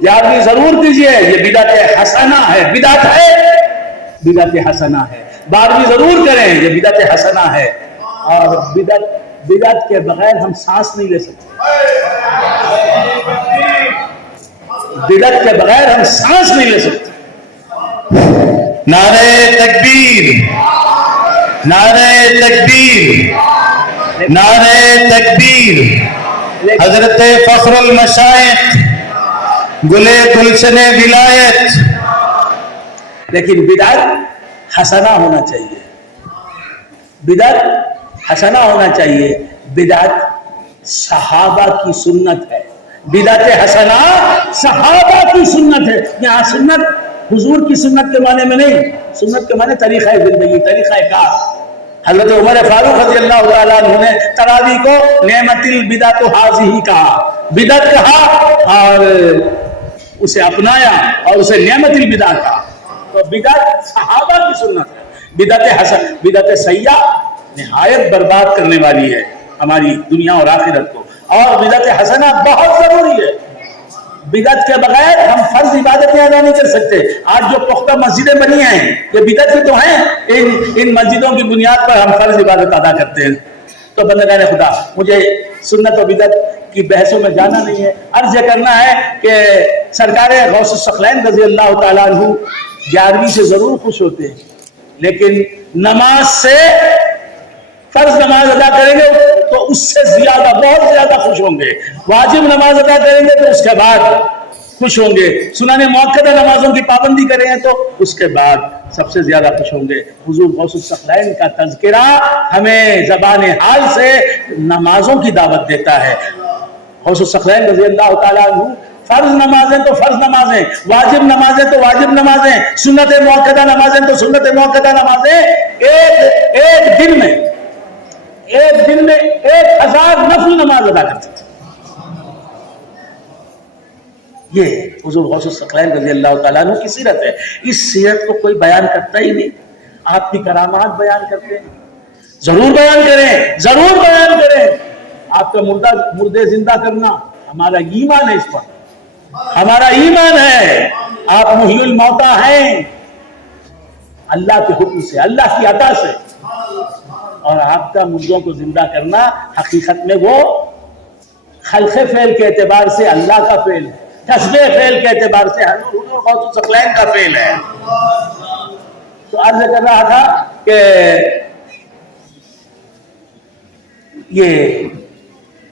تو 11ویں ضرور کیجئے، یہ بدعت حسنہ ہے، بدعت ہے، بدعت حسنہ ہے۔ 12ویں ضرور کریں، یہ بدعت حسنہ ہے۔ اور بدعت کے بغیر ہم سانس نہیں لے سکتے، بدعت کے بغیر ہم سانس نہیں لے سکتے۔ نعرہ تکبیر، نعرہ تکبیر، نعرہ تکبیر۔ حضرت فخر المشائخ گلے گلشن ولایت۔ لیکن بدعت حسنہ ہونا چاہیے، بدعت حسنہ ہونا چاہیے۔ بدعت صحابہ کی سنت ہے، بدعت حسنہ صحابہ کی سنت ہے۔ یہاں سنت حضور کی سنت کے معنی میں نہیں، سنت کے معنی طریقہ زندگی، طریقہ کار۔ حضرت عمر فاروق رضی اللہ تعالیٰ عنہ نے تراویح کو نعمت البدعۃ ھذہ کہا، بدعت کہا اور اسے اپنایا اور اسے نعمت البدع کہا۔ تو بدعت صحابہ کی سنت ہے۔ بدعت حسن، بدعت سیئہ نہایت برباد کرنے والی ہے ہماری دنیا اور آخرت کو، اور بدعت حسنہ بہت ضروری ہے۔ بدعت کے بغیر ہم فرض عبادتیں ادا نہیں کر سکتے۔ آج جو پختہ مسجدیں بنی ہیں یہ بدعت ہی تو ہیں، ان مسجدوں کی بنیاد پر ہم فرض عبادت ادا کرتے ہیں۔ تو بندگان خدا، مجھے سنت و بدعت کی بحثوں میں جانا نہیں ہے، عرض یہ کرنا ہے کہ سرکار غوث الثقلین رضی اللہ تعالیٰ عنہ 11ویں سے ضرور خوش ہوتے ہیں، لیکن نماز سے، فرض نماز ادا کریں گے تو اس سے زیادہ، بہت زیادہ خوش ہوں گے۔ واجب نماز ادا کریں گے تو اس کے بعد خوش ہوں گے۔ سنن مؤکدہ نمازوں کی پابندی کریں گے تو اس کے بعد سب سے زیادہ خوش ہوں گے۔ حضور غوث الثقلین کا تذکرہ ہمیں زبان حال سے نمازوں کی دعوت دیتا ہے۔ غوث الثقلین رضی اللہ تعالیٰ عنہ فرض نمازیں تو فرض نمازیں، واجب نمازیں تو واجب نمازیں، سنت مؤکدہ نمازیں تو سنت مؤکدہ نمازیں، ایک دن میں 1000 نفل نماز ادا کرتے تھے۔ یہ حضور غوث الثقلین رضی اللہ تعالیٰ عنہ کی سیرت ہے۔ اس سیرت کو کوئی بیان کرتا ہی نہیں۔ آپ کی کرامات بیان کرتے ہیں، ضرور بیان کریں، ضرور بیان کریں۔ آپ کا مردے زندہ کرنا ہمارا ایمان ہے، اس پر ہمارا ایمان ہے۔ آپ محیی الموتیٰ ہیں اللہ کے حکم سے، اللہ کی عطا سے، اور آپ کا مردوں کو زندہ کرنا حقیقت میں وہ خلق فعل کے اعتبار سے اللہ کا فعل ہے، کسب فعل کے اعتبار سے حضور غوث الثقلین کا فعل ہے۔ تو عرض کر رہا تھا کہ یہ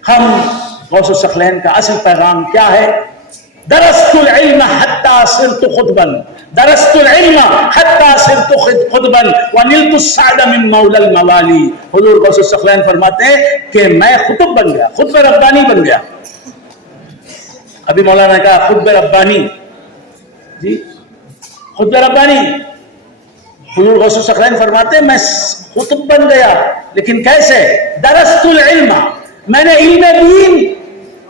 ہم غوث الثقلین کا اصل پیغام کیا ہے؟ درست العلم حتی صرت خطبا، درست العلم حتی صرت خطبا ونلت السعد من مولا الموالی۔ حضور غوث الثقلین فرماتے ہیں کہ میں خطب بن گیا، خطب ربانی بن گیا۔ ابھی مولانا نے کہا خطب ربانی، جی خطب ربانی۔ حضور غوث الثقلین فرماتے ہیں میں خطب بن گیا، لیکن کیسے؟ درست العلم، میں نے علم دین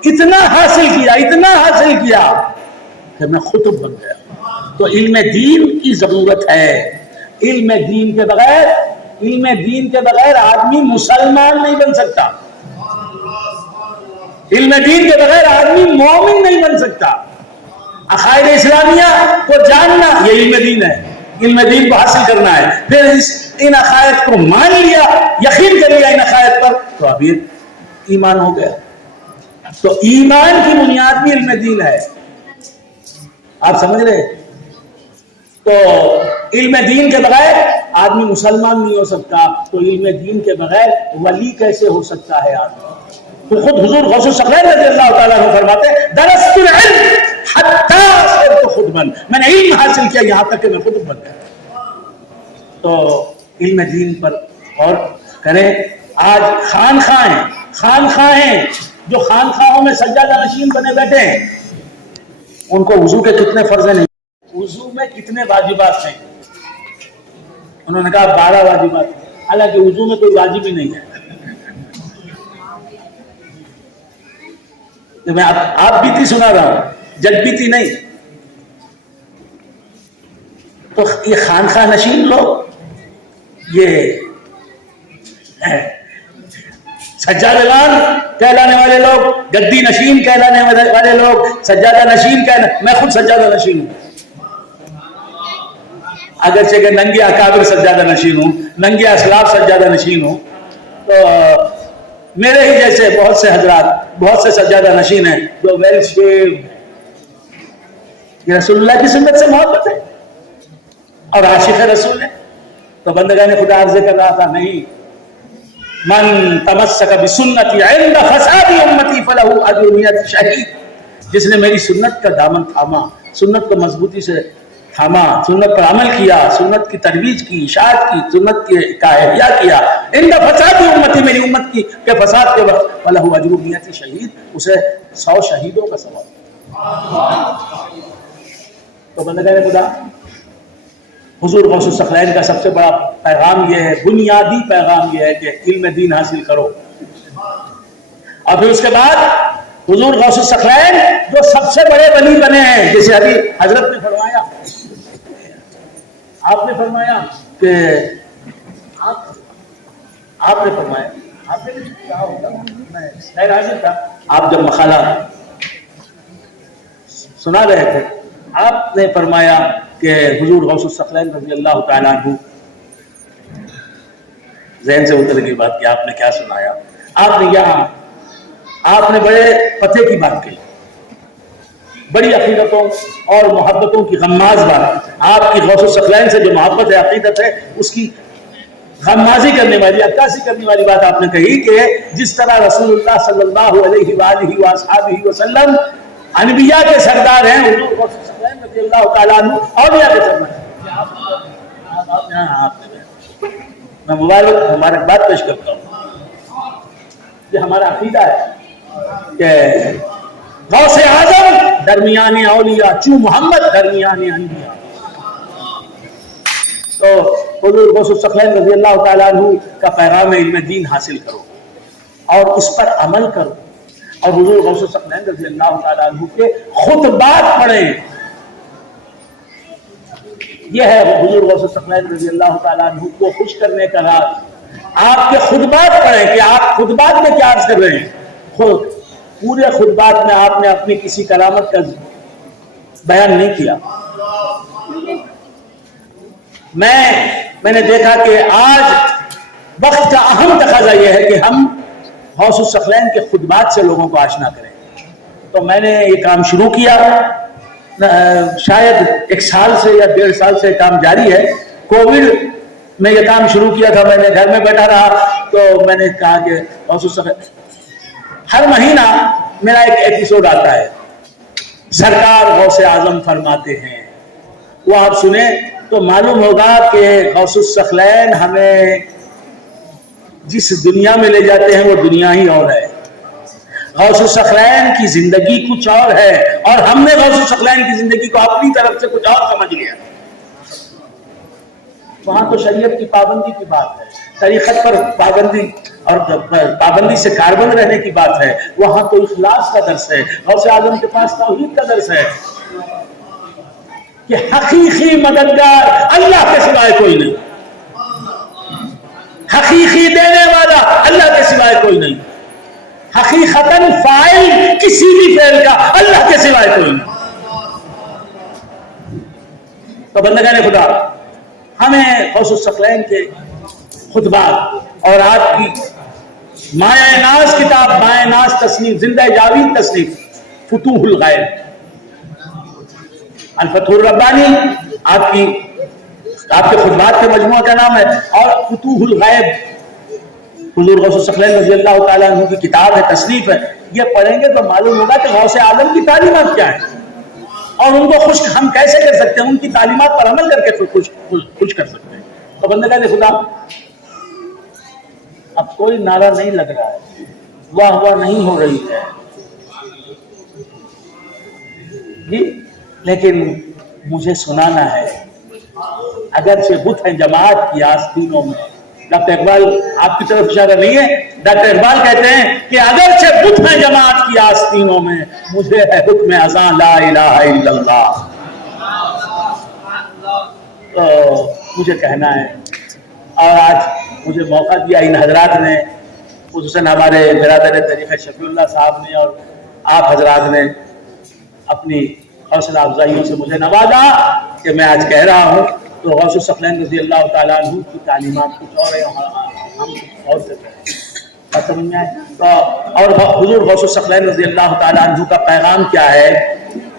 اتنا حاصل کیا کہ میں خطب بن گیا۔ تو علم دین کی ضرورت ہے۔ علم دین کے بغیر آدمی مسلمان نہیں بن سکتا، علم دین کے بغیر آدمی مومن نہیں بن سکتا۔ عقائد اسلامیہ کو جاننا یہ علم دین ہے، علم دین کو حاصل کرنا ہے۔ پھر ان عقائد کو مان لیا، یقین کر لیا ان عقائد پر، تو اب یہ ایمان ہو گیا۔ تو ایمان کی بنیاد بھی علم دین ہے، آپ سمجھ رہے؟ تو علم دین کے بغیر آدمی مسلمان نہیں ہو سکتا، تو علم دین کے بغیر ولی کیسے ہو سکتا ہے آدمی؟ تو خود حضور غوث الثقلین رضی اللہ تعالیٰ عنہ فرماتے ہیں درست العلم حتی صرت خطبا، میں نے علم حاصل کیا یہاں تک کہ میں خطب بن گیا۔ تو علم دین پر غور کریں۔ آج خانخواہیں جو خانخواہوں میں سجادہ نشین بنے بیٹھے ہیں، ان کو وضو کے کتنے فرض نہیں، وضو میں کتنے واجبات ہیں؟ انہوں نے کہا 12 واجبات ہیں، حالانکہ وضو میں کوئی واجب ہی نہیں ہے۔ تو میں آپ بیتی سنا رہا ہوں، جج بیتی نہیں۔ تو یہ خانخواہ نشین لوگ، یہ سجادگان کہلانے والے لوگ، گدی نشین کہلانے والے لوگ، سجادہ نشین میں خود سجادہ نشین ہوں، اگرچہ کہ ننگے اکابر سجادہ نشین ہوں، ننگے اسلاف سجادہ نشین ہوں، تو میرے ہی جیسے بہت سے حضرات، بہت سے سجادہ نشین ہیں جو ویل شیو، یہ رسول اللہ کی سنت سے محبت ہے اور عاشق رسول ہے۔ تو بندگان خدا عرض کر رہا تھا، نہیں، من تمسک بسنتی عند فساد امتی فلہ اجر میت شہید، جس نے میری سنت کا دامن تھاما، سنت کو مضبوطی سے تھاما، سنت پر عمل کیا، سنت کی ترویج کی، اشاعت کی، سنت کا احیاء کیا، عند فساد امتی، میری امت کی کے فساد کے وقت، فلہ اجر میت شہید، اسے 100 شہیدوں کا ثواب۔ تو بندگان خدا، حضور غوث الثقلین کا سب سے بڑا پیغام یہ ہے، بنیادی پیغام یہ ہے کہ علم دین حاصل کرو، اور پھر اس کے بعد حضور غوث الثقلین جو سب سے بڑے ولی بنے ہیں، جیسے ابھی حضرت نے فرمایا، آپ نے فرمایا کہ آپ نے فرمایا، آپ نے کیا ہوگا، میں غیر حاضر تھا، آپ جب مقالہ سنا رہے تھے، آپ نے فرمایا کہ حضور غوث الثقلین رضی اللہ تعالیٰ عنہ، ذہن سے اتر گئی بات کہ آپ نے کیا سنایا، آپ نے بڑے پتے کی بات کہی، بڑی عقیدتوں اور محبتوں کی غماز بات، آپ کی غوث الثقلین سے جو محبت ہے، عقیدت ہے، اس کی غمازی کرنے والی، عکاسی کرنے والی بات آپ نے کہی کہ جس طرح رسول اللہ صلی اللہ علیہ وآلہ وآصحابہ وسلم انبیاء کے سردار ہیں، حضور غوث الثقلین رضی اللہ تعالیٰ عنہ اولیاء کے سردار ہیں۔ میں مبارکباد پیش کرتا ہوں، یہ ہمارا عقیدہ ہے کہ غوث اعظم درمیان اولیاء، چو محمد درمیان انبیاء۔ تو حضور غوث الثقلین رضی اللہ تعالیٰ عنہ کا پیغام علم دین حاصل کرو اور اس پر عمل کرو، اور حضور غوث الثقلین رضی اللہ تعالیٰ عنہ کے خطبات پڑھیں۔ یہ ہے حضور غوث الثقلین رضی اللہ تعالیٰ عنہ کو خوش کرنے کا راز، آپ کے خطبات پڑھیں کہ آپ خطبات میں کیا عرض کر رہے ہیں۔ پورے خطبات میں آپ نے اپنی کسی کرامت کا بیان نہیں کیا۔ میں نے دیکھا کہ آج وقت کا اہم تقاضا یہ ہے کہ ہم غوث الثقلین کے خطبات سے لوگوں کو آشنا کریں، تو میں نے یہ کام شروع کیا، شاید 1 سال سے یا 1.5 سال سے کام جاری ہے۔ کووڈ میں یہ کام شروع کیا تھا، میں نے گھر میں بیٹھا رہا، تو میں نے کہا کہ غوث الثقلین، ہر مہینہ میرا ایک ایپیسوڈ آتا ہے، سرکار غوث اعظم فرماتے ہیں، وہ آپ سنیں تو معلوم ہوگا کہ غوث الثقلین ہمیں جس دنیا میں لے جاتے ہیں وہ دنیا ہی اور ہے، غوث الثقلین کی زندگی کچھ اور ہے، اور ہم نے غوث الثقلین کی زندگی کو اپنی طرف سے کچھ اور سمجھ لیا۔ وہاں تو شریعت کی پابندی کی بات ہے، طریقت پر پابندی اور پابندی سے کاربند رہنے کی بات ہے، وہاں تو اخلاص کا درس ہے، غوث اعظم کے پاس توحید کا درس ہے کہ حقیقی مددگار اللہ کے سوائے کوئی نہیں، حقیقی دینے والا اللہ کے سوائے کوئی نہیں، حقیقتاً فاعل کسی بھی فعل کا اللہ کے سوائے کوئی نہیں۔ تو بندگان خدا، ہمیں غوث الثقلین کے خطبات اور آپ کی مایہ ناز کتاب، مایہ ناز تصنیف، زندہ جاوید تصنیف فتوح الغیب، الفتح الربانی آپ کے خطبات کے مجموعہ کا نام ہے، اور فتوح الغیب حضور غوث الثقلین رضی اللہ تعالیٰ عنہ کی کتاب ہے، تصنیف ہے۔ یہ پڑھیں گے تو معلوم ہوگا کہ غوث اعظم کی تعلیمات کیا ہیں، اور ان کو خوش ہم کیسے کر سکتے ہیں، ان کی تعلیمات پر عمل کر کے خوش کر سکتے ہیں۔ تو بندگان خدا، اب کوئی نعرہ نہیں لگ رہا ہے، واہ واہ نہیں ہو رہی ہے جی، لیکن مجھے سنانا ہے، اگرچہ بت ہیں جماعت کی آستینوں میں، ڈاکٹر اقبال آپ کی طرف اشارہ نہیں ہے، ڈاکٹر اقبال کہتے ہیں کہ اگرچہ بت ہیں جماعت کی آستینوں میں، مجھے ہے حکم اذان لا الہ الا اللہ۔ تو مجھے کہنا ہے، اور آج مجھے موقع دیا ان حضرات نے، خصوصاً ہمارے برادر طریقہ شفیع اللہ صاحب نے اور آپ حضرات نے اپنی حوصلہ افزائیوں سے مجھے نوازا کہ میں آج کہہ رہا ہوں. تو غوث الثقلین رضی اللہ تعالیٰ عنہ کی تعلیمات کچھ اور ہیں، ہم کچھ اور سے کہیں سمجھ میں آئے. تو اور حضور غوث الثقلین رضی اللہ تعالیٰ عنہ کا پیغام کیا ہے؟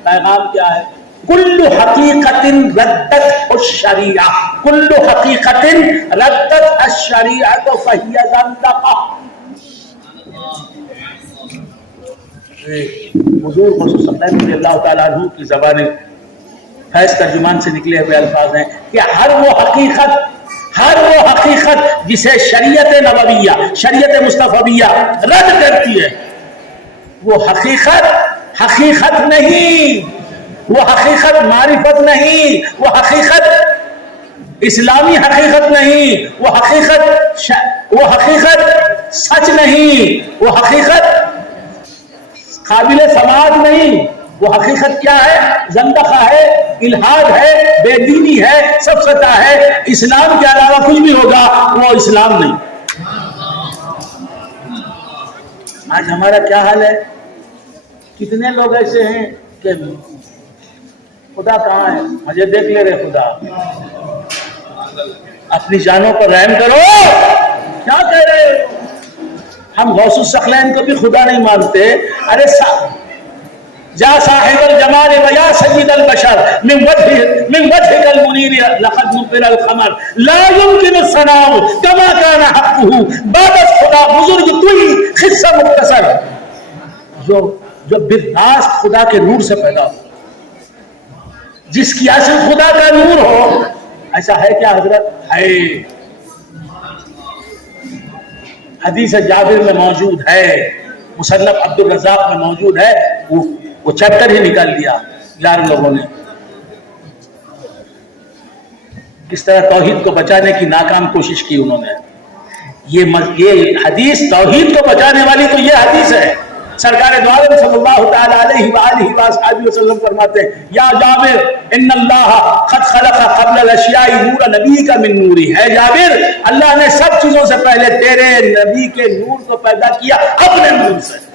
پیغام کیا ہے؟ کل حقیقت ردت الشریعہ، کل حقیقت ردت الشریعہ فہی زندقہ. حضور غوث الثقلین رضی اللہ تعالیٰ عنہ کی زبان فیض ترجمان سے نکلے ہوئے الفاظ ہیں کہ ہر وہ حقیقت جسے شریعت نبویہ، شریعت مصطفیہ رد کرتی ہے، وہ حقیقت نہیں، وہ حقیقت معرفت نہیں، وہ حقیقت اسلامی حقیقت نہیں، وہ حقیقت سچ نہیں، وہ حقیقت قابل سماعت نہیں. وہ حقیقت کیا ہے؟ زندقہ ہے، الحاد ہے، بے دینی ہے، سفسطہ ہے. اسلام کے علاوہ کچھ بھی ہوگا وہ اسلام نہیں. آج ہمارا کیا حال ہے؟ کتنے لوگ ایسے ہیں کہ خدا کہاں ہے؟ مجھے دیکھ لے رہے خدا، اپنی جانوں پر رحم کرو. کیا کہہ رہے ہو؟ ہم غوث الثقلین کو بھی خدا نہیں مانتے. ارے جا صاحب الجمال و یا سید البشر من وجهك المنیر لقد نقر القمر لا يمكن الثناء كما كان حقه بعد خدا بزرگ توئی خصہ مختصر، جو بالراست خدا کے نور سے پیدا ہو، جس کی اصل خدا کا نور ہو. ایسا ہے کیا حضرت؟ ہے. حدیث جابر میں موجود ہے، مصنف عبد الرزاق میں موجود ہے. وہ چیپٹر ہی نکال دیا یار لوگوں نے. کس طرح توحید کو بچانے کی ناکام کوشش کی انہوں نے. یہ حدیث توحید کو بچانے والی تو یہ حدیث ہے. سرکار دو عالم صلی اللہ تعالی علیہ وآلہ وآلہ وسلم فرماتے ہیں یا جابر ان اللہ قد خلق قبل الاشیاء نور نبی کا من نوری. ہے جابر، اللہ نے سب چیزوں سے پہلے تیرے نبی کے نور کو پیدا کیا اپنے نور سے.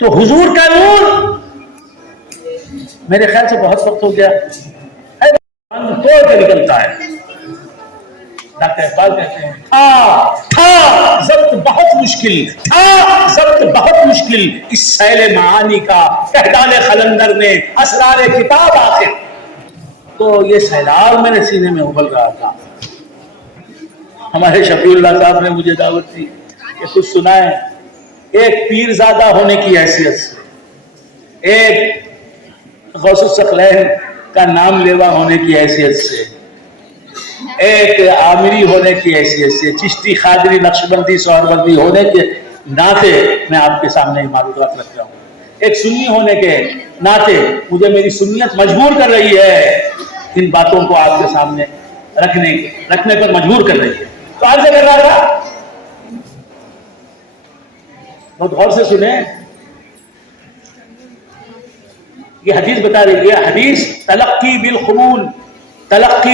تو حضور کا نور میرے خیال سے بہت وقت ہو گیا توڑ کے نکلتا ہے. ڈاکٹر اقبال کہتے ہیں تھا ضبط بہت مشکل اس سیل معانی کا کہہ ڈالے خلندر نے اسرار کتاب آخر. تو یہ سیلاب میرے سینے میں ابل رہا تھا. ہمارے شفیع اللہ صاحب نے مجھے دعوت دی کہ کچھ سنائیں. ایک پیر زادہ ہونے کی حیثیت سے، ایک غوث الثقلین کا نام لیوا ہونے کی حیثیت سے، ایک عامری ہونے کی حیثیت سے، چشتی قادری نقشبندی سہروردی ہونے کے ناطے میں آپ کے سامنے معلومات رکھ رہا ہوں. ایک سنی ہونے کے ناطے مجھے میری سنیت مجبور کر رہی ہے ان باتوں کو آپ کے سامنے رکھنے پر مجبور کر رہی ہے. تو آج سے کر رہا تھا، بہت غور سے سنیں. یہ حدیث بتا رہی ہے، حدیث تلقی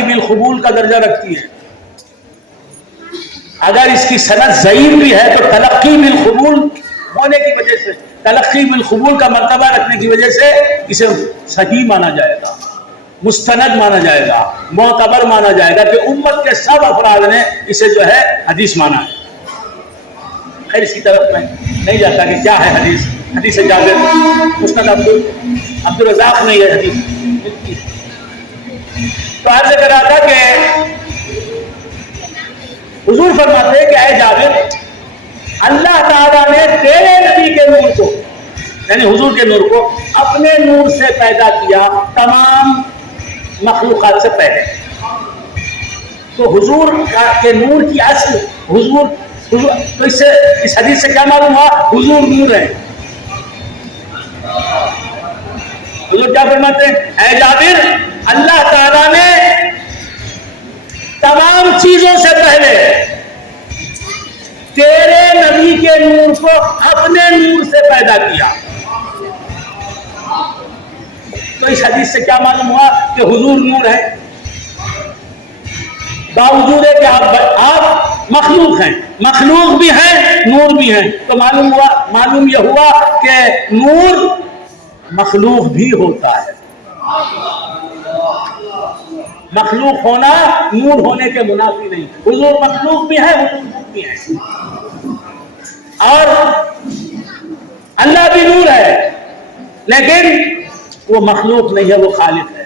بالقبول کا درجہ رکھتی ہے. اگر اس کی سند ضعیف بھی ہے تو تلقی بالقبول ہونے کی وجہ سے، تلقی بالقبول کا مرتبہ رکھنے کی وجہ سے اسے صحیح مانا جائے گا، مستند مانا جائے گا، معتبر مانا جائے گا کہ امت کے سب افراد نے اسے جو ہے حدیث مانا ہے. خیر اس کی طرف میں نہیں جاتا کہ کیا ہے حدیث جابر، مسند عبد الرزاق نہیں ہے حدیث. تو آج سے کہہ رہا تھا کہ حضور فرماتے ہیں کہ اے جابر، اللہ تعالیٰ نے تیرے نبی کے نور کو، یعنی حضور کے نور کو اپنے نور سے پیدا کیا تمام مخلوقات سے پہلے. تو حضور کے نور کی اصل تو اس حدیث سے کیا معلوم ہوا؟ حضور نور ہے. حضور کیا فرماتے ہیں؟ اے جابر، اللہ تعالیٰ نے تمام چیزوں سے پہلے تیرے نبی کے نور کو اپنے نور سے پیدا کیا. تو اس حدیث سے کیا معلوم ہوا کہ حضور نور ہے، باوجود ہے کہ آپ مخلوق ہیں، مخلوق بھی ہیں نور بھی ہیں. تو معلوم یہ ہوا کہ نور مخلوق بھی ہوتا ہے. مخلوق ہونا نور ہونے کے منافی نہیں. حضور مخلوق بھی ہے، حضور بھی ہے. اور اللہ بھی نور ہے لیکن وہ مخلوق نہیں ہے، وہ خالق ہے.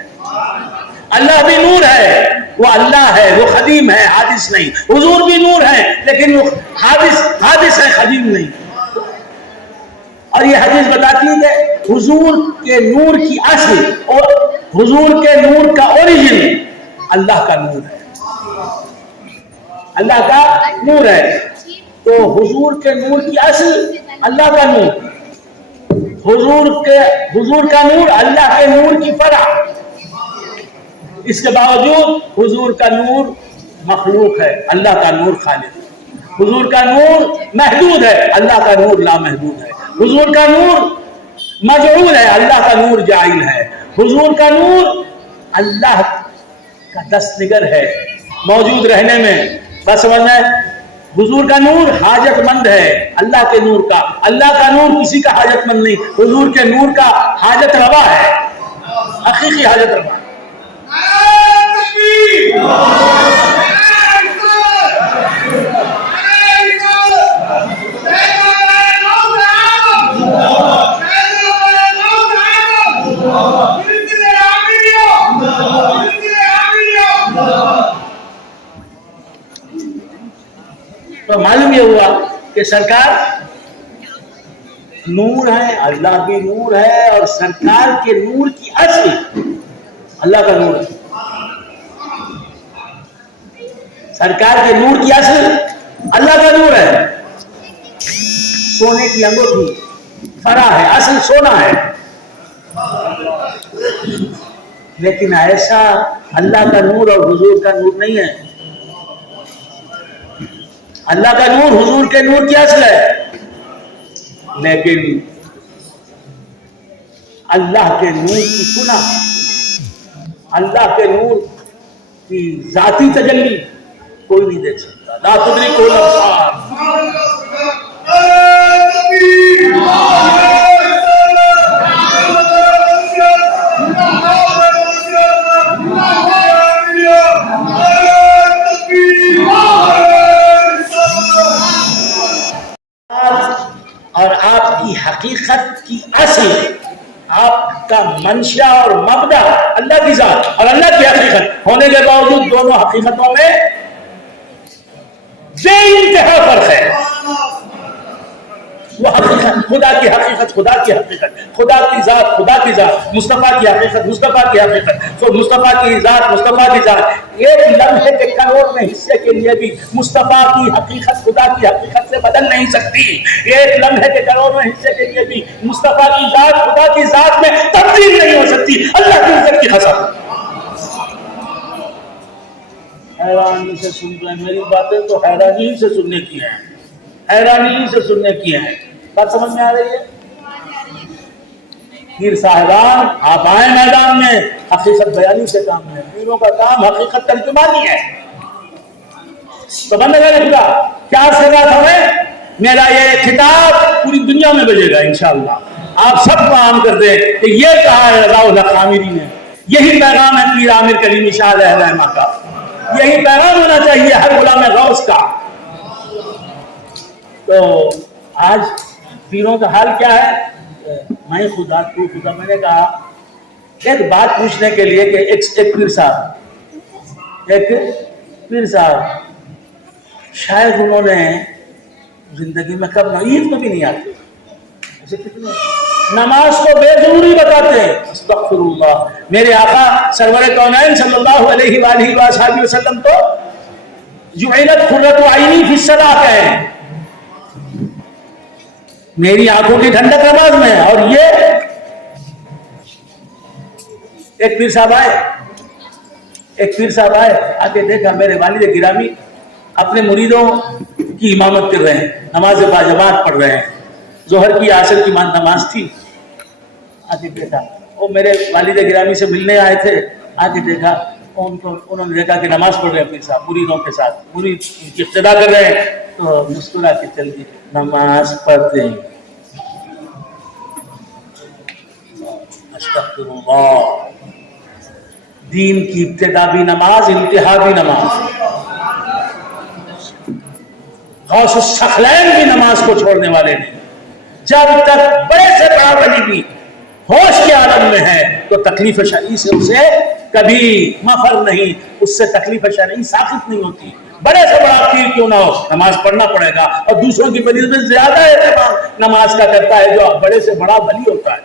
اللہ بھی نور ہے، وہ اللہ ہے، وہ قدیم ہے، حادث نہیں. حضور بھی نور ہے لیکن وہ حادث ہے، قدیم نہیں. اور یہ حدیث بتاتی ہے کہ حضور کے نور کی اصل اور حضور کے نور کا اوریجن اللہ کا نور ہے. اللہ کا نور ہے. تو حضور کے نور کی اصل اللہ کا نور، حضور کا نور اللہ کے نور کی فرع. اس کے باوجود حضور کا نور مخلوق ہے، اللہ کا نور خالق ہے. حضور کا نور محدود ہے، اللہ کا نور لامحدود ہے. حضور کا نور مجعول ہے، اللہ کا نور جاعل ہے. حضور کا نور اللہ کا دست نگر ہے موجود رہنے میں. بس سمجھنا ہے حضور کا نور حاجت مند ہے اللہ کے نور کا. اللہ کا نور کسی کا حاجت مند نہیں، حضور کے نور کا حاجت روا ہے، حقیقی حاجت روا. تو معلوم یہ ہوا کہ سرکار نور ہے، اللہ بھی نور ہے، اور سرکار کے نور کی اصل اللہ کا نور ہے. سرکار کے نور کی اصل اللہ کا نور ہے. سونے کی انگوٹھی فرع ہے، اصل سونا ہے. لیکن ایسا اللہ کا نور اور حضور کا نور نہیں ہے. اللہ کا نور حضور کے نور کی اصل ہے، لیکن اللہ کے نور کی کنہ، اللہ کے نور کی ذاتی تجلی کوئی نہیں دیکھ سکتا. لا تدرکہ الابصار. اور آپ کی حقیقت کی اصل، آپ کا منشا اور مبدا اللہ کی ذات اور اللہ کی حقیقت ہونے کے باوجود دونوں حقیقتوں میں بے انتہا فرق ہے. وہ حقیقت خدا کی حقیقت، خدا کی حقیقت، خدا کی ذات، خدا کی ذات، مصطفیٰ کی حقیقت، مصطفیٰ کی حقیقت، تو مصطفیٰ کی ذات، مصطفیٰ کی ذات. ایک لمحے کے کروڑ میں حصے کے لیے بھی مصطفیٰ کی حقیقت خدا کی حقیقت سے بدل نہیں سکتی. ایک لمحے کے کروڑ میں حصے کے لیے بھی مصطفیٰ کی ذات خدا کی ذات میں تبدیل نہیں ہو سکتی. اللہ کی عزت کی قسم. حیرانی سے سن رہے ہیں میری باتیں، تو حیرانی سے سننے کی ہیں، حیرانی سے سننے کی ہیں. بات سمجھ میں آ رہی ہے؟ پیر صاحبان آپ آئے میدان میں، حقیقت بیانی سے کام ہے. پیروں کا کام حقیقت ترجمانی ہے. تو بندگان خدا کیا سزا ہمیں؟ میرا یہ خطاب پوری دنیا میں بجے گا انشاءاللہ. آپ سب کو عام کر دیں کہ یہ کہا ہے رضا الحق عامری نے. یہی پیغام ہے پیر عامر کریمی شاہ علیہ الرحمہ کا. یہی پیغام ہونا چاہیے ہر غلام غوث کا. تو آج پیروں کا حال کیا ہے؟ میں خدا تو خدا. میں نے کہا ایک بات پوچھنے کے لیے کہ ایک پیر صاحب شاید انہوں نے زندگی میں کب عید میں بھی نہیں آتے، ایسے کتنے نماز کو بے ضروری بتاتے ہیں. استغفر اللہ. میرے آقا سرور کونین صلی اللہ علیہ وآلہ وآلہ وسلم تو جعلت قرۃ عینی فی الصلاۃ ہے، میری آنکھوں کی ٹھنڈک نماز میں. اور یہ ایک پیر صاحب آئے آ کے دیکھا میرے والد گرامی اپنے مریدوں کی امامت کر رہے ہیں، نماز باجماعت پڑھ رہے ہیں. ظہر کی عصر کی نماز تھی. آ کے دیکھا وہ میرے والد گرامی سے ملنے آئے تھے. آ کے دیکھا انہوں نے دیکھا کہ نماز پڑھ رہے ہیں پیر صاحب مریدوں کے ساتھ، مرید ان کی اقتدا کر رہے ہیں، تو مسکرا کے چل دی، نماز پڑھتے ہیں، استغفر اللہ، دین کی ابتدا بھی نماز، انتہا بھی نماز، غوث الثقلین بھی نماز کو چھوڑنے والے نہیں، جب تک بڑے سے بڑا ولی بھی ہوش کے عالم میں ہے تو تکلیف شرعی سے اسے کبھی مفر نہیں، اس سے تکلیف شرعی ساقط نہیں ہوتی، بڑے سے بڑا پیر کیوں نہ ہو نماز پڑھنا پڑے گا، اور دوسروں کی بنسبت زیادہ اہتمام نماز کا کرتا ہے جو بڑے سے بڑا ولی ہوتا ہے۔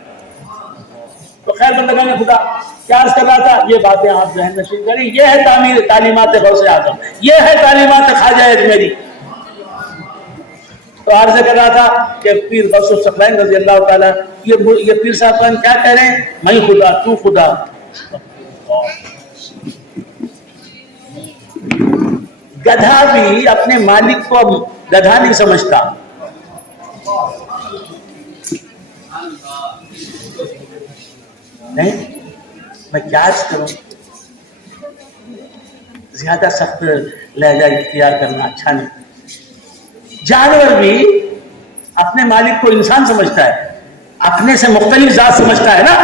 تو خیر بندگان خدا کیا عرض کر رہا تھا، یہ باتیں آپ ذہن نشین کریں، یہ ہے تعلیمات غوث اعظم، یہ ہے تعلیمات خواجہ اجمیری۔ تو عرض کر رہا تھا کہ پیر غوث الثقلین رضی اللہ تعالیٰ یہ پیر صاحب کیا کہہ رہے ہیں، میں خدا تو خدا۔ گدھا بھی اپنے مالک کو گدھا نہیں سمجھتا، نہیں میں کیا کروں، زیادہ سخت لہجہ اختیار کرنا اچھا نہیں۔ جانور بھی اپنے مالک کو انسان سمجھتا ہے، اپنے سے مختلف ذات سمجھتا ہے نا،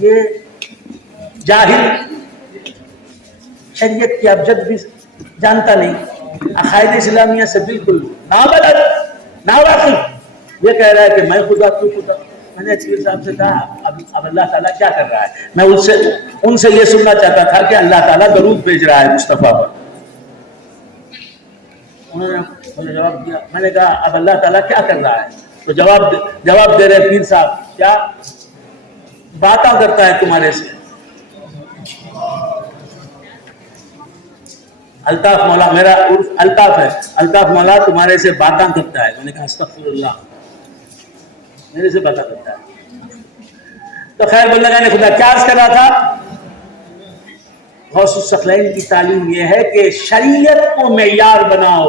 یہ جاہل شریعت کی ابجد بھی جانتا نہیں، عقائد اسلامیہ سے بالکل نابلد ناواقف، یہ کہہ رہا ہے کہ میں خدا تو خدا۔ میں نے پیر صاحب سے کہا اب اللہ تعالیٰ کیا کر رہا ہے، میں ان سے یہ سننا چاہتا تھا کہ اللہ تعالیٰ درود بھیج رہا ہے مصطفیٰ پر۔ انہوں نے مجھے جواب دیا، میں نے کہا اب اللہ تعالیٰ کیا کر رہا ہے، تو جواب دے رہے پیر صاحب کیا باتیں کرتا ہے تمہارے سے، الطاف مولا، میرا عرف الطاف ہے، الطاف مولا تمہارے سے باتیں کرتا ہے۔ میں نے کہا استغفر اللہ، میرے سے باتیں کرتا ہے۔ تو خیر بندگان نے خدا کیا عرض کر رہا تھا، غوث الثقلین کی تعلیم یہ ہے کہ شریعت کو معیار بناؤ،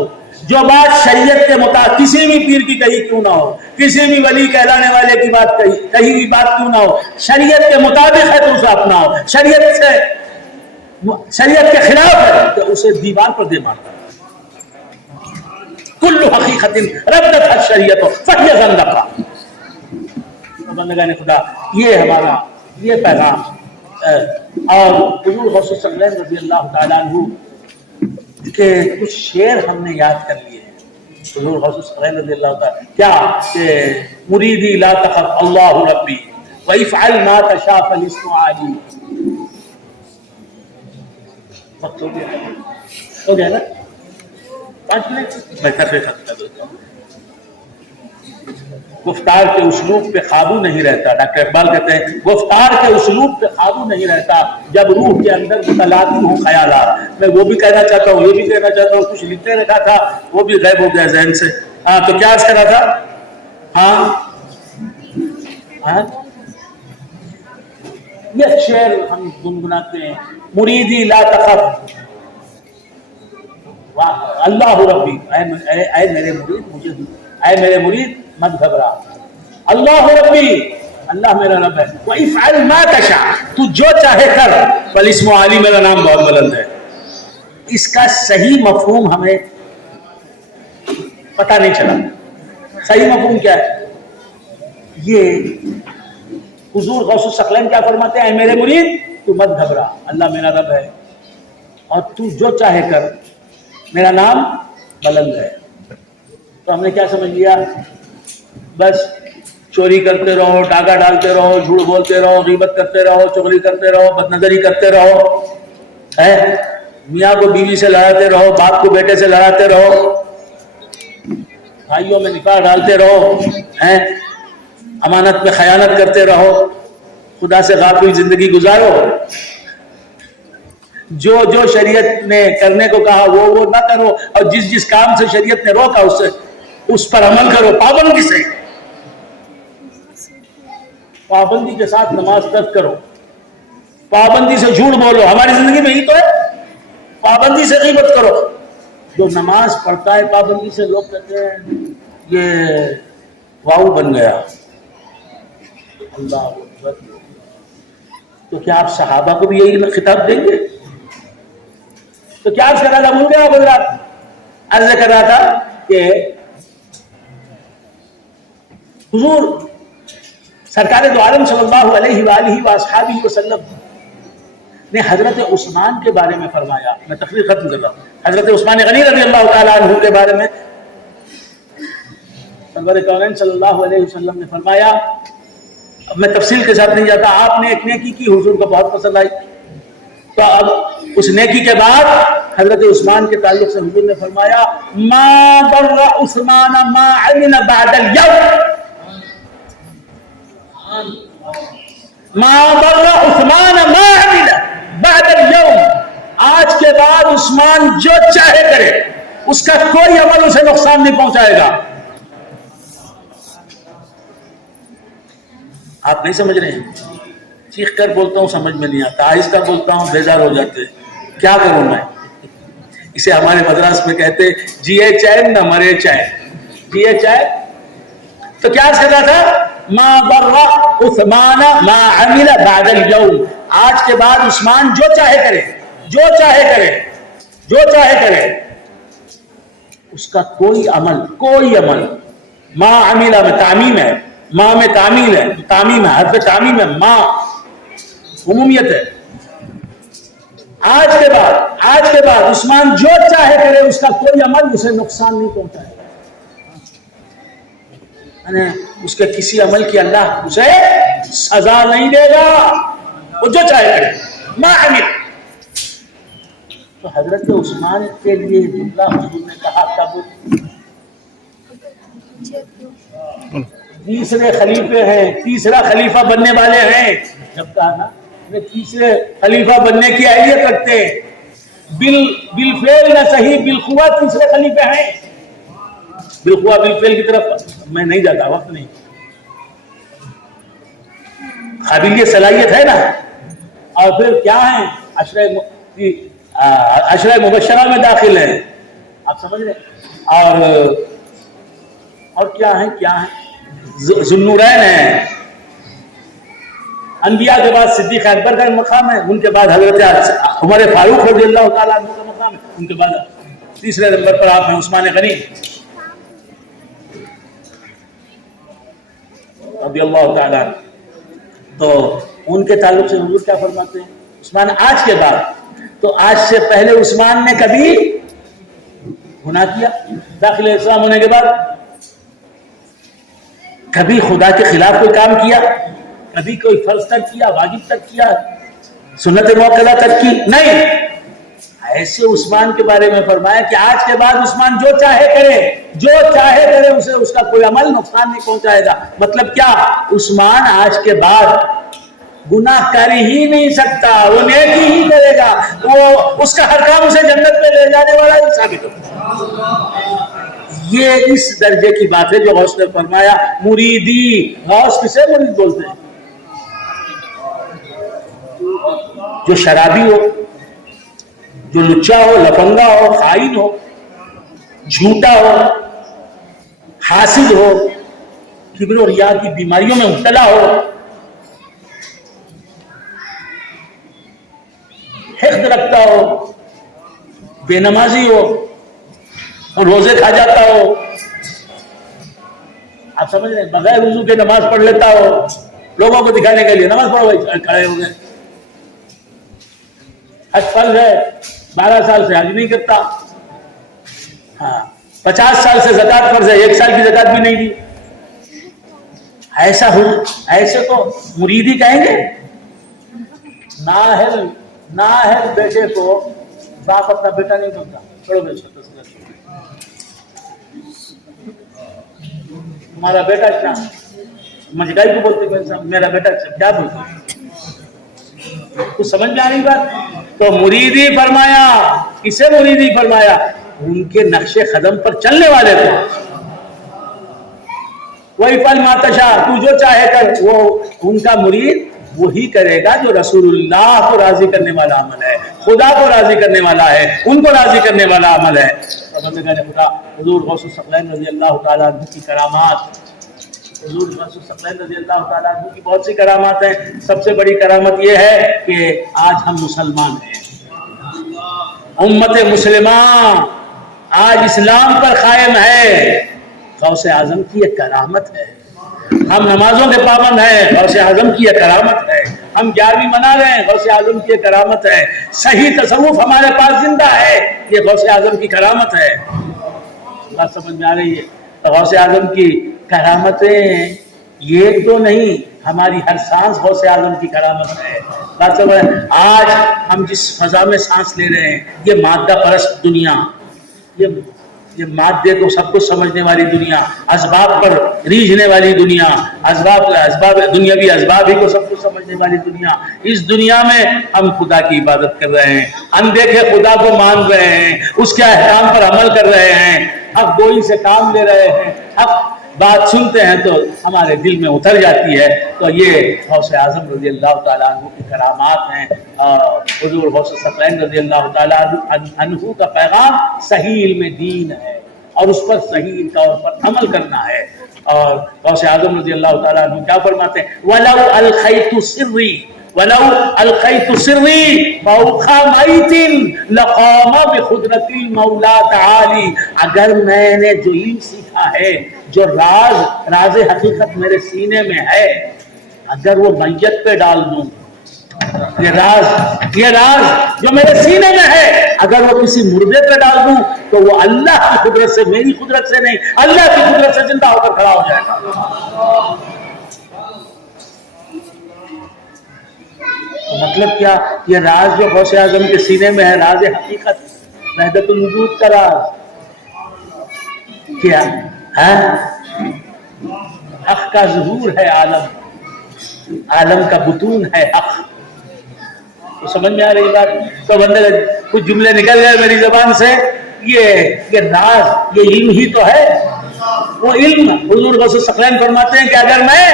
جو بات شریعت کے مطابق کسی بھی پیر کی کہی کیوں نہ ہو، کسی بھی ولی کہلانے والے کی بات کہی بھی بات کیوں نہ ہو، شریعت کے مطابق ہے تو اسے اپناؤ، شریعت کے خلاف ہے تو اسے دیوار پر دے مارتا۔ کل حقیقت ردت الشریعت فہی زندقہ۔ بندگان خدا یہ ہمارا یہ پیغام، اور حضور غوث الثقلین رضی اللہ تعالیٰ عنہ کے کچھ شعر ہم نے یاد کر لیے ہیں۔ حضور غوث الثقلین رضی اللہ تعالیٰ کیا کہ مریدی لا تخف اللہ ربی وافعل ما تشاء فالاسم علی۔ وقت ہو گیا نا، 5 منٹ میں کافی ختم کر دیتا ہوں۔ گفتار کے اسلوب پہ قابو نہیں رہتا، ڈاکٹر اقبال کہتے ہیں گفتار کے اسلوب پہ قابو نہیں رہتا جب روح کے اندر متلاطم ہو خیالات۔ میں وہ بھی کہنا چاہتا ہوں، یہ بھی کہنا چاہتا ہوں، کچھ لکھتے رکھا تھا وہ بھی غائب ہو گیا ذہن سے۔ ہاں تو کیا عرض کر رہا تھا، ہاں یہ شعر ہم گنگناتے ہیں، مریدی لا تخف اللہ ربی، اے میرے مرید مجھے، اے میرے مرید مت گھبرا، اللہ ربی اللہ میرا رب ہے، وافعل ما تشاء تو جو چاہے کر، فالاسم علی میرا نام بہت بلند ہے۔ اس کا صحیح مفہوم ہمیں پتہ نہیں چلا، صحیح مفہوم کیا ہے؟ یہ حضور غوث الثقلین کیا فرماتے ہیں، اے میرے مرید تو مت گھبرا، اللہ میرا رب ہے اور تو جو چاہے کر، میرا نام بلند ہے۔ تو ہم نے کیا سمجھ لیا، بس چوری کرتے رہو، ڈاکہ ڈالتے رہو، جھوٹ بولتے رہو، غیبت کرتے رہو، چغلی کرتے رہو، بد نظری کرتے رہو، میاں کو بیوی سے لڑاتے رہو، باپ کو بیٹے سے لڑاتے رہو، بھائیوں میں نکاح ڈالتے رہو، امانت پہ خیانت کرتے رہو، خدا سے غافل زندگی گزارو، جو شریعت نے کرنے کو کہا وہ نہ کرو، اور جس کام سے شریعت نے روکا اس پر عمل کرو، پابندی سے، پابندی کے ساتھ نماز ترک کرو، پابندی سے جھوٹ بولو، ہماری زندگی میں ہی تو ہے، پابندی سے غیبت کرو۔ جو نماز پڑھتا ہے پابندی سے، لوگ کہتے ہیں یہ واؤ بن گیا، اللہ اکبر، تو کیا آپ صحابہ کو بھی یہی خطاب دیں گے؟ تو کیا عرض کر رہا تھا؟ بھول گیا حضرات، عرض کر رہا تھا کہ حضور سرکار دو عالم صلی اللہ علیہ وآلہ وآصحابہ وسلم نے حضرت عثمان کے بارے میں فرمایا. میں تقریر ختم کر رہا ہوں. حضرت عثمان غنی رضی اللہ تعالیٰ عنہ کے بارے میں سرور کونین صلی اللہ علیہ وسلم نے فرمایا. اب میں تفصیل کے ساتھ نہیں جاتا. آپ نے ایک نیکی کی، حضور کو بہت پسند آئی، تو اب اس نیکی کے بعد حضرت عثمان کے تعلق سے حضور نے فرمایا ما ضر عثمان ما عمل بعد اليوم، ما ضر عثمان ما عمل بعد اليوم، آج کے بعد عثمان جو چاہے کرے اس کا کوئی عمل اسے نقصان نہیں پہنچائے گا. آپ نہیں سمجھ رہے ہیں؟ چیخ کر بولتا ہوں سمجھ میں نہیں آتا، آہستہ بولتا ہوں بیزار ہو جاتے. کیا کروں میں؟ اسے ہمارے مدراس میں کہتے جیے چین نہ مرے چین. جیے چین تو کیا کر رہا تھا؟ ما ضر عثمان ما عمل بعد اليوم، آج کے بعد عثمان جو چاہے کرے، جو چاہے کرے، جو چاہے کرے، اس کا کوئی عمل ما عمل میں تعمیم ہے، ماں میں تعمیل ہے، تعمیم ہے، حرف تعمیم ہے، ماں عمومیت ہے. آج کے بعد عثمان جو چاہے کرے اس کا کوئی عمل اسے نقصان نہیں پہنچائے گا. یعنی اس کے کسی عمل کی اللہ اسے سزا نہیں دے گا، وہ جو چاہے کرے. ما عمل. تو حضرت عثمان کے لیے جملہ حضور نے کہا تب تیسرے خلیفے ہیں، تیسرا خلیفہ بننے والے ہیں. جب کہا نا تیسرے خلیفہ بننے کی اہلیت رکھتے ہیں، بالفعل نہ صحیح بالخوا تیسرے خلیفے ہیں. بالخوا بالفعل کی طرف میں نہیں جاتا، وقت نہیں. قابلیت صلاحیت ہے نا. اور پھر کیا ہیں؟ عشرہ مبشرہ میں داخل ہیں، آپ سمجھ رہے ہیں. اور کیا ہیں ذوالنورین ہیں. انبیاء کے بعد صدیق اکبر کا مقام ہے، ان کے بعد حضرت عمر فاروق رضی اللہ تعالیٰ عنہ کا مقام ہے، ان کے بعد تیسرے نمبر پر آپ ہیں عثمان غنی رضی اللہ تعالیٰ عنہ. تو ان کے تعلق سے حضور کیا فرماتے ہیں؟ عثمان آج کے بعد. تو آج سے پہلے عثمان نے کبھی گناہ کیا؟ داخل اسلام ہونے کے بعد کبھی خدا کے خلاف کوئی کام کیا؟ کبھی کوئی فرض ترک کیا، واجب ترک کیا، سنت موقعہ ترک کی؟ نہیں. ایسے عثمان کے بارے میں فرمایا کہ آج کے بعد عثمان جو چاہے کرے اسے اس کا کوئی عمل نقصان نہیں پہنچائے گا. مطلب کیا؟ عثمان آج کے بعد گناہ کر ہی نہیں سکتا، وہ نیکی ہی کرے گا، وہ اس کا ہر کام اسے جنت میں لے جانے والا ہی ثابت ہوگا. یہ اس درجے کی بات ہے جو غوث نے فرمایا مریدی. غوث کسے مرید بولتے ہیں؟ جو شرابی ہو، جو لچا ہو، لفنگا ہو، خائن ہو، جھوٹا ہو، حاسد ہو، کبر و ریا کی بیماریوں میں مبتلا ہو، حقد رکھتا ہو، بے نمازی ہو اور روزے کھا جاتا ہو، آپ سمجھ رہے ہیں، بغیر وضو کے نماز پڑھ لیتا ہو، لوگوں کو دکھانے کے لیے نماز پڑھو بھائی، کھڑے ہو گئے. حج فرض ہے، 12 سال سے حج نہیں کرتا. ہاں 50 سال سے زکات فرض ہے، 1 سال کی زکات بھی نہیں دی. ایسے تو مریدی کہیں گے. نااہل بیٹے کو باپ اپنا بیٹا نہیں بنتا. چھوڑو بیٹا، تمہارا بیٹا کیا مجھائی کو بولتے ہیں، میرا بیٹا کیا بولتے ہیں؟ کچھ سمجھ میں آ رہی بات؟ تو مریدی فرمایا، کسے مریدی فرمایا؟ ان کے نقش قدم پر چلنے والے کو. وہی پل ماتشا، تو جو چاہے کر. وہ ان کا مرید وہی کرے گا جو رسول اللہ کو راضی کرنے والا عمل ہے، خدا کو راضی کرنے والا ہے، ان کو راضی کرنے والا عمل ہے. خدا حضور غوث الثقلین رضی اللہ تعالیٰ عنہ کی کرامات حضور ثقلین رضی اللہ تعالیٰ عنہ کی بہت سی کرامات ہیں. سب سے بڑی کرامت یہ ہے کہ آج ہم مسلمان ہیں. امت مسلمہ آج اسلام پر قائم ہے. غوث اعظم کی ایک کرامت ہے. ہم نمازوں کے پابند ہیں, غوث اعظم کی ایک کرامت ہے. ہم 11ویں منا رہے ہیں, غوث اعظم کی ایک کرامت ہے. صحیح تصوف ہمارے پاس زندہ ہے, یہ غوث اعظم کی کرامت ہے. بات سمجھ میں آ رہی ہے؟ غوث اعظم کی کرامتیں یہ تو نہیں, ہماری ہر سانس غوث اعظم کی کرامت ہے. بات سمجھ, آج ہم جس فضا میں سانس لے رہے ہیں یہ مادہ پرست دنیا, یہ مادے کو سب کچھ سمجھنے والی دنیا, اسباب پر ریجھنے والی دنیا, اسباب دنیاوی اسباب ہی کو سب کچھ سمجھنے والی دنیا. اس دنیا میں ہم خدا کی عبادت کر رہے ہیں, اندیکھے خدا کو مان رہے ہیں, اس کے احکام پر عمل کر رہے ہیں, حق گوئی سے کام لے رہے ہیں, حق بات سنتے ہیں تو ہمارے دل میں اتر جاتی ہے. تو یہ غوث اعظم رضی اللہ تعالیٰ عنہ کی کرامات ہیں. حضور غوث ثقلین رضی اللہ تعالیٰ عنہ کا پیغام صحیح علم دین ہے اور اس پر صحیح طور پر عمل کرنا ہے. اور غوث اعظم رضی اللہ تعالیٰ عنہ کیا فرماتے ہیں؟ وَلَوْ أَلْقَيْتُ سِرِّي وَلَوْ أَلْقَيْتُ سِرِّي فَأَوْخَى مَيْتٍ لَقَامَ بِخُدْرَةِ الْمَوْلَى تَعَالِي. اگر میں نے جو علم سیکھا ہے, جو راز حقیقت میرے سینے میں ہے, اگر وہ میت پہ ڈال دوں, یہ راز جو میرے سینے میں ہے اگر وہ کسی مردے پہ ڈال دوں تو وہ اللہ کی قدرت سے, میری قدرت سے نہیں, اللہ کی قدرت سے زندہ ہو کر کھڑا ہو جائے گا. مطلب کیا؟ یہ راز جو غوث اعظم کے سینے میں ہے, راز حقیقت, وحدت الوجود کا راز کیا ہے؟ حق کا ظہور ہے, عالم کا بطون ہے حق. تو سمجھ میں آ رہی بات؟ تو بندے کچھ جملے نکل گئے میری زبان سے, یہ راز, یہ علم ہی تو ہے. وہ علم حضور غوث ثقلین فرماتے ہیں کہ اگر میں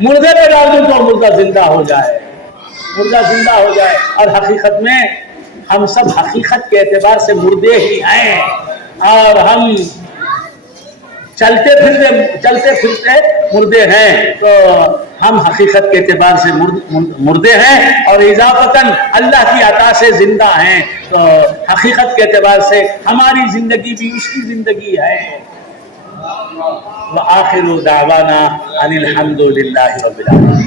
مردے پہ ڈال دوں تو مردہ زندہ ہو جائے, مردہ زندہ ہو جائے. اور حقیقت میں ہم سب حقیقت کے اعتبار سے مردے ہی ہیں, اور ہم چلتے پھرتے مردے ہیں. تو ہم حقیقت کے اعتبار سے مردے ہیں اور اضافتاً اللہ کی عطا سے زندہ ہیں. تو حقیقت کے اعتبار سے ہماری زندگی بھی اس کی زندگی ہے. وآخر دعوانا ان الحمد للہ رب العالمین.